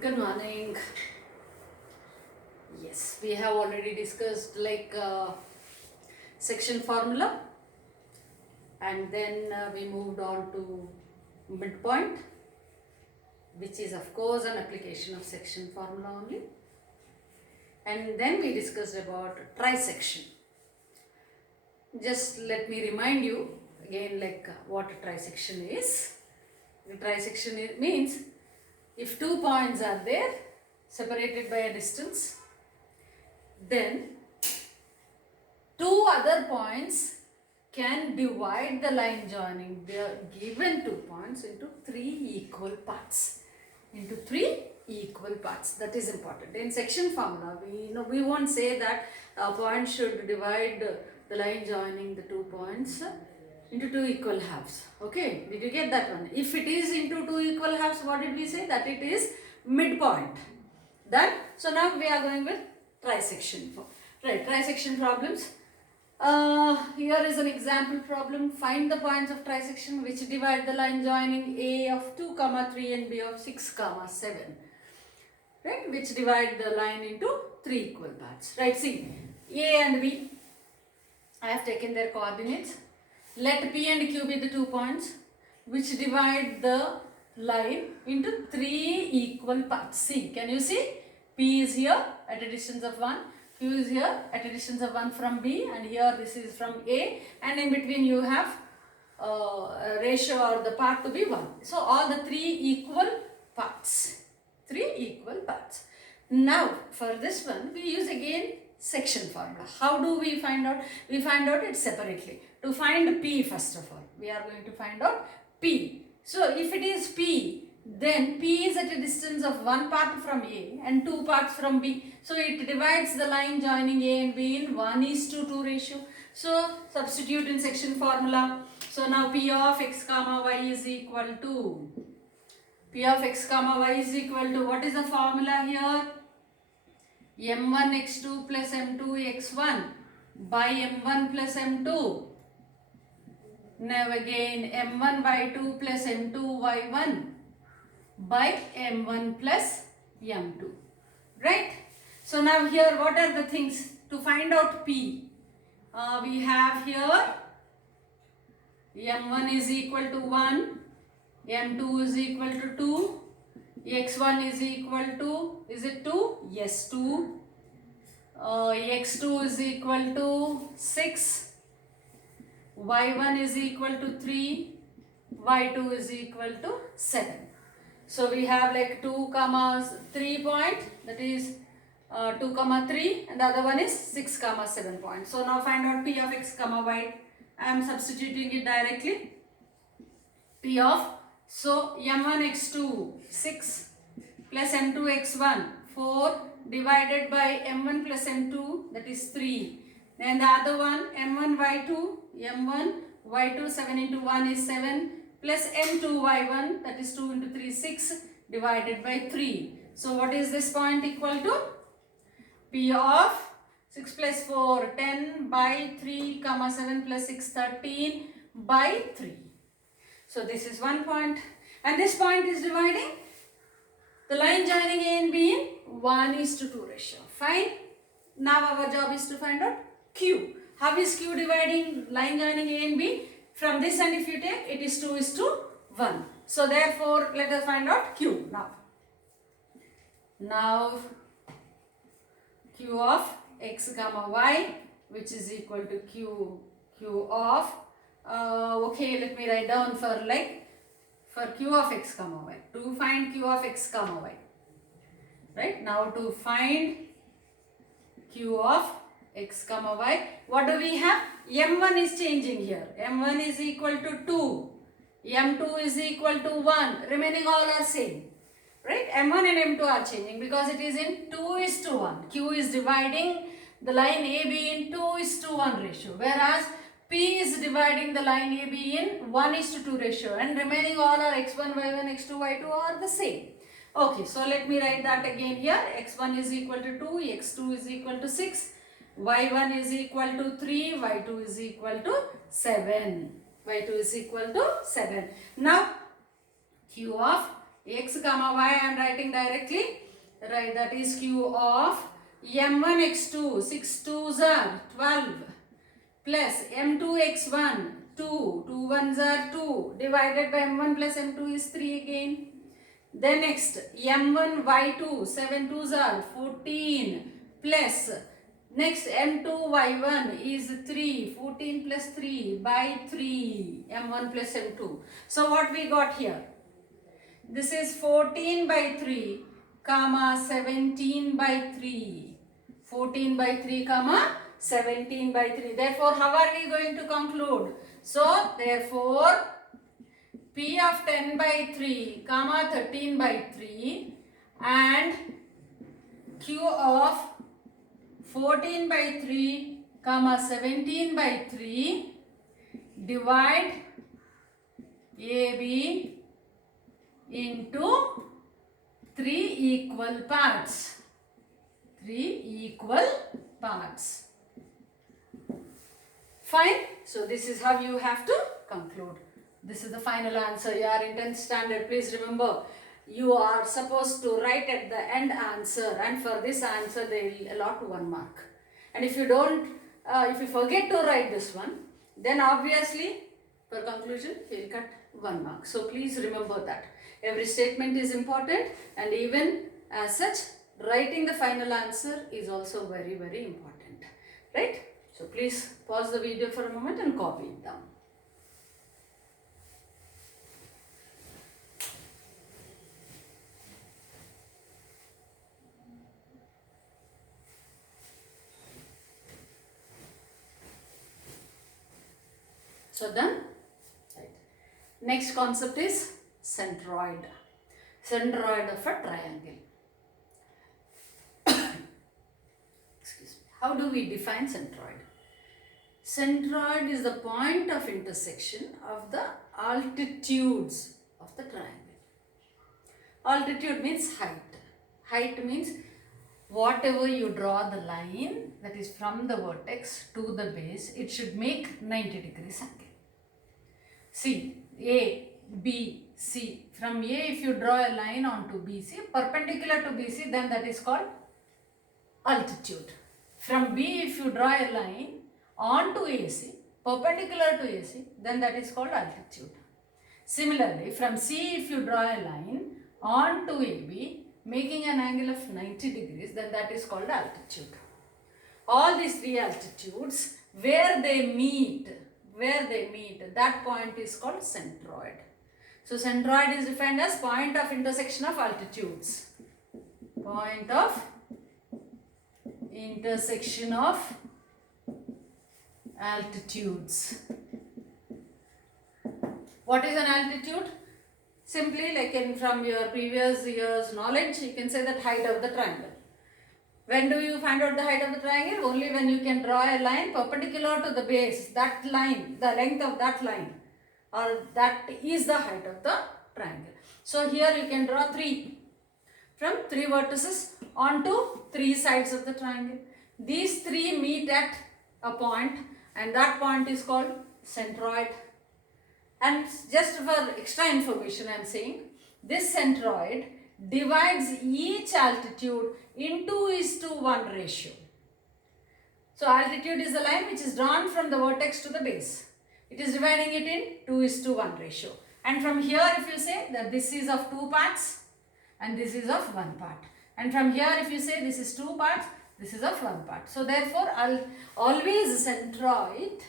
Good morning. Yes, we have already discussed section formula, and then we moved on to midpoint, which is of course an application of section formula only. And then we discussed about trisection. Just let me remind you again what a trisection is. The trisection means if two points are there separated by a distance, then two other points can divide the line joining the given 2 points into three equal parts. That is important. In section formula, we won't say that a point should divide the line joining the 2 points into two equal halves. Okay, did you get that one? If it is into two equal halves, what did we say? That it is midpoint. Done. So now we are going with trisection. Right, trisection problems. Here is an example problem. Find the points of trisection which divide the line joining A of 2, 3 and B of 6, 7. Right, which divide the line into three equal parts. Right, see, A and B, I have taken their coordinates. Let P and Q be the 2 points which divide the line into three equal parts. See, can you see? P is here at a distance of 1. Q is here at a distance of 1 from B, and here this is from A, and in between you have a ratio or the part to be 1. So all the three equal parts. Now for this one we use again section formula. How do we find out? We find out it separately. To find P, first of all, we are going to find out P. So if it is P, then P is at a distance of one part from A and two parts from B. So it divides the line joining A and B in 1:2 ratio. So substitute in section formula. So now P of x comma y is equal to what is the formula here? M1 x2 plus M2 x1 by M1 plus M2. Now again M1 by 2 plus M2 y1 by M1 plus M2. Right? So now here what are the things to find out P? We have here M1 is equal to 1, M2 is equal to 2, x1 is equal to, is it 2? Yes, 2. X2 is equal to 6, y1 is equal to 3, y2 is equal to 7. So we have like 2, 3 point, that is 2, 3, and the other one is 6, 7 point. So now find out P of x, y. I am substituting it directly. P of, so M1 x2 6 plus M2 x1 4 divided by M1 plus M2, that is 3. Then the other one M1 y2 7 into 1 is 7 plus M2 y1, that is 2 into 3 6 divided by 3. So what is this point equal to? P of 6 plus 4 10 by 3 7 plus 6 13 by 3. So this is one point, and this point is dividing the line joining A and B in 1:2 ratio. Fine. Now our job is to find out Q. How is Q dividing line joining A and B? From this end if you take, it is 2:1. So therefore let us find out Q now. Now Q of x, y, which is equal to Q of okay, let me write down for Q of x, y. To find Q of x, y. Right? Now to find Q of x, y, what do we have? M1 is changing here. M1 is equal to 2. M2 is equal to 1. Remaining all are same. Right? M1 and M2 are changing because it is in 2:1. Q is dividing the line AB in 2:1 ratio. Whereas P is dividing the line AB in 1:2 ratio, and remaining all are x1, y1, x2, y2 are the same. Okay, so let me write that again here. X1 is equal to 2, x2 is equal to 6, y1 is equal to 3, y2 is equal to 7. Now Q of x comma y I am writing directly. Right, that is q of m1 x2, 6 2s are 12 plus m2 x1, 2, 2 1s are 2 divided by m1 plus m2 is 3 again. Then next m1 y2, 7 2s are 14 plus next m2 y1 is 3, 14 plus 3 by 3 m1 plus m2. So what we got here? This is 14 by 3 comma 17 by 3. 14 by 3 comma 17 by 3. Therefore, how are we going to conclude? So, therefore, P of 10 by 3 comma 13 by 3 and Q of 14 by 3 comma 17 by 3 divide AB into 3 equal parts. 3 equal parts. Fine. So this is how you have to conclude. This is the final answer. You are in 10th standard. Please remember, you are supposed to write at the end answer, and for this answer they will allot 1 mark. And if you don't, if you forget to write this one, then obviously for conclusion you will cut 1 mark. So please remember that. Every statement is important, and even as such, writing the final answer is also very, very important. Right? So please pause the video for a moment and copy it down. So done? Right. Next concept is centroid. Centroid of a triangle. Excuse me. How do we define centroid? Centroid is the point of intersection of the altitudes of the triangle. Altitude means height. Height means whatever you draw the line, that is from the vertex to the base, it should make 90 degrees angle. See, A, B, C. From A, if you draw a line onto BC, perpendicular to BC, then that is called altitude. From B, if you draw a line onto AC, perpendicular to AC, then that is called altitude. Similarly, from C, if you draw a line onto AB, making an angle of 90 degrees, then that is called altitude. All these 3 altitudes, where they meet, that point is called centroid. So centroid is defined as point of intersection of altitudes. Point of intersection of altitudes. What is an altitude? Simply, like from your previous year's knowledge, you can say that height of the triangle. When do you find out the height of the triangle? Only when you can draw a line perpendicular to the base. That line, the length of that line, or that is the height of the triangle. So here you can draw 3 from 3 vertices onto 3 sides of the triangle. These 3 meet at a point, and that point is called centroid. And just for extra information I am saying, this centroid divides each altitude into 2:1 ratio. So altitude is the line which is drawn from the vertex to the base. It is dividing it in 2:1 ratio. And from here, if you say that this is of 2 parts and this is of 1 part. And from here, if you say this is 2 parts, this is of 1 part. So therefore, always centroid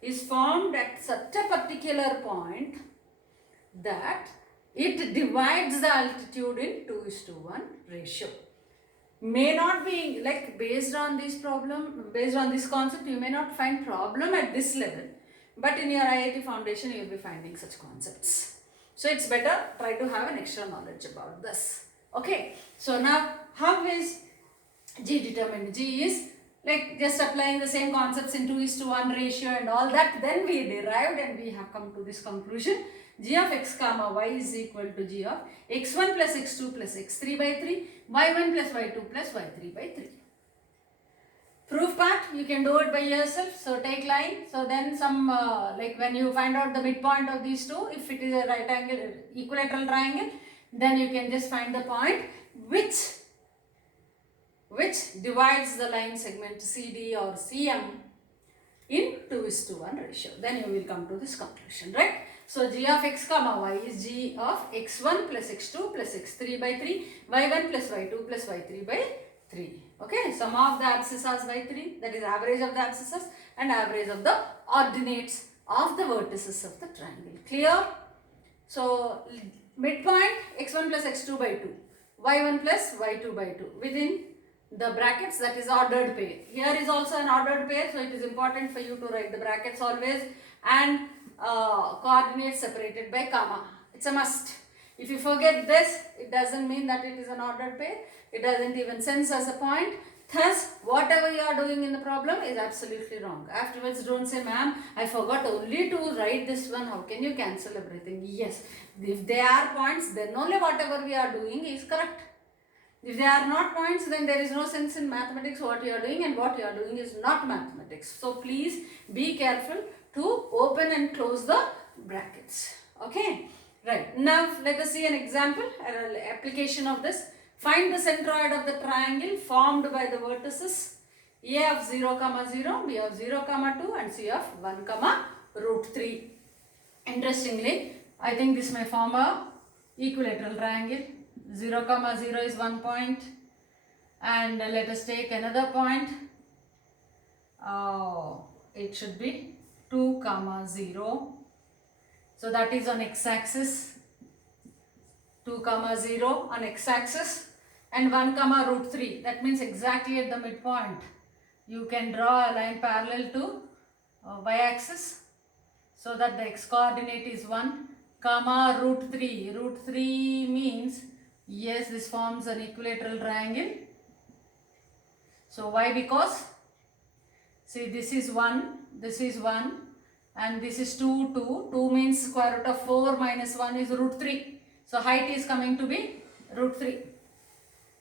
is formed at such a particular point that it divides the altitude in 2:1 ratio. May not be like based on this concept, you may not find problem at this level, but in your IIT foundation you will be finding such concepts. So it's better try to have an extra knowledge about this. Okay, so now how is G determined? G is like just applying the same concepts in 2:1 ratio and all that, then we derived and we have come to this conclusion. G of x comma y is equal to G of x1 plus x2 plus x3 by 3, y1 plus y2 plus y3 by 3. Proof part, you can do it by yourself. So take line. So then some like when you find out the midpoint of these two, if it is a right angle, equilateral triangle, Then you can just find the point which divides the line segment CD or CM in 2:1 ratio. Then you will come to this conclusion, right? So g of x comma y is g of x1 plus x2 plus x3 by 3, y1 plus y2 plus y3 by 3. Okay, sum of the abscissas by 3, that is average of the abscissas and average of the ordinates of the vertices of the triangle. Clear? So midpoint x1 plus x2 by 2, y1 plus y2 by 2 within the brackets, that is ordered pair. Here is also an ordered pair, so it is important for you to write the brackets always, and coordinates separated by comma. It's a must. If you forget this, it doesn't mean that it is an ordered pair. It doesn't even sense as a point. Thus, whatever you are doing in the problem is absolutely wrong. Afterwards, don't say, ma'am, I forgot only to write this one. How can you cancel everything? Yes, if they are points, then only whatever we are doing is correct. If they are not points, then there is no sense in mathematics what you are doing, and what you are doing is not mathematics. So please be careful to open and close the brackets. Okay, right. Now let us see an example, an application of this. Find the centroid of the triangle formed by the vertices A of 0, 0, B of 0, 2 and C of 1, root 3. Interestingly, I think this may form a equilateral triangle. 0, 0 is 1 point, and let us take another point. It should be 2, 0. So that is on x-axis. 2, 0 on x-axis, and 1, root 3. That means exactly at the midpoint. You can draw a line parallel to y-axis, so that the x-coordinate is 1, root 3. Root 3 means, yes, this forms an equilateral triangle. So why? Because, see, this is 1, and this is 2, 2. 2 means square root of 4 minus 1 is root 3. So height is coming to be root 3.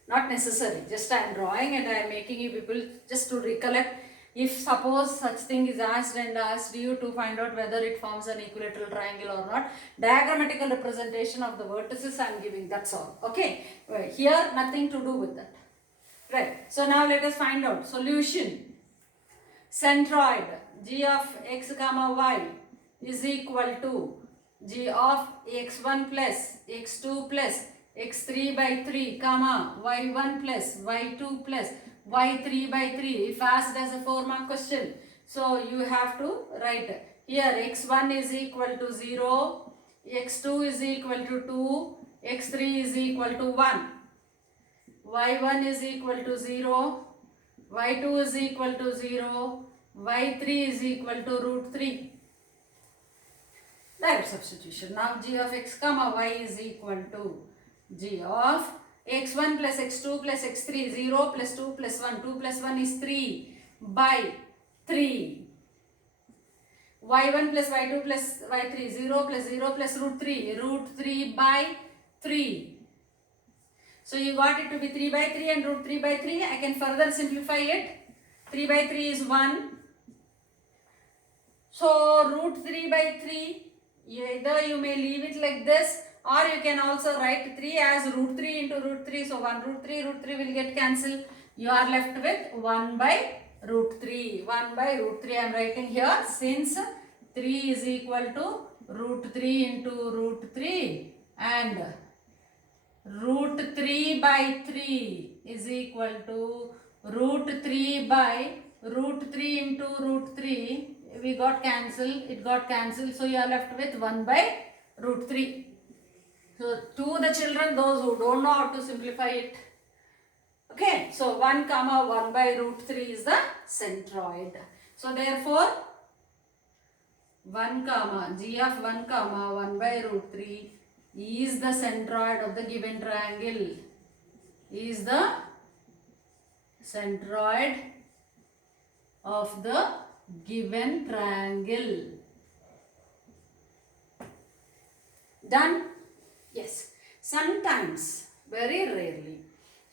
Not necessary, just I am drawing and I am making you people just to recollect. If suppose such thing is asked and asked you to find out whether it forms an equilateral triangle or not, diagrammatical representation of the vertices I am giving, that's all. Okay, right. Here nothing to do with that. Right, so now let us find out solution. Centroid g of x comma y is equal to g of x1 plus x2 plus x3 by 3 comma y1 plus y2 plus y3 by 3 if asked as a 4-mark question. So you have to write here x1 is equal to 0, x2 is equal to 2, x3 is equal to 1, y1 is equal to 0, y2 is equal to 0, y3 is equal to root 3. Direct substitution. Now g of x comma y is equal to g of x1 plus x2 plus x3, 0 plus 2 plus 1, 2 plus 1 is 3 by 3. y1 plus y2 plus y3, 0 plus root 3 by 3. So you got it to be 3 by 3 and root 3 by 3. I can further simplify it. 3 by 3 is 1. So root 3 by 3, either you may leave it like this, or you can also write 3 as root 3 into root 3. So 1 root 3 will get cancelled. You are left with 1 by root 3. 1 by root 3 I am writing here, since 3 is equal to root 3 into root 3, and root 3 by 3 is equal to root 3 by root 3 into root 3. We got cancelled, it got cancelled, so you are left with 1 by root 3. So to the children, those who don't know how to simplify it. Okay, so 1 by root 3 is the centroid. So therefore, g of 1 by root 3 is the centroid of the given triangle. Is the centroid of the given triangle. Done? Yes. Sometimes, very rarely,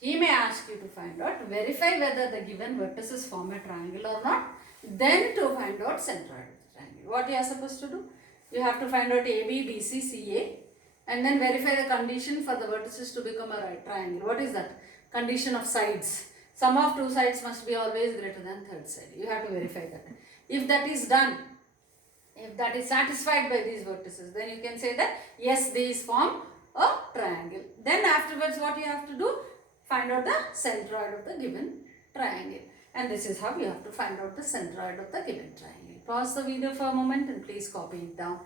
he may ask you to find out, verify whether the given vertices form a triangle or not, then to find out centroid of the triangle. What you are supposed to do? You have to find out AB, BC, CA. And then verify the condition for the vertices to become a right triangle. What is that? Condition of sides. Sum of two sides must be always greater than third side. You have to verify that. If that is done, if that is satisfied by these vertices, then you can say that yes, these form a triangle. Then afterwards what you have to do? Find out the centroid of the given triangle. And this is how you have to find out the centroid of the given triangle. Pause the video for a moment and please copy it down.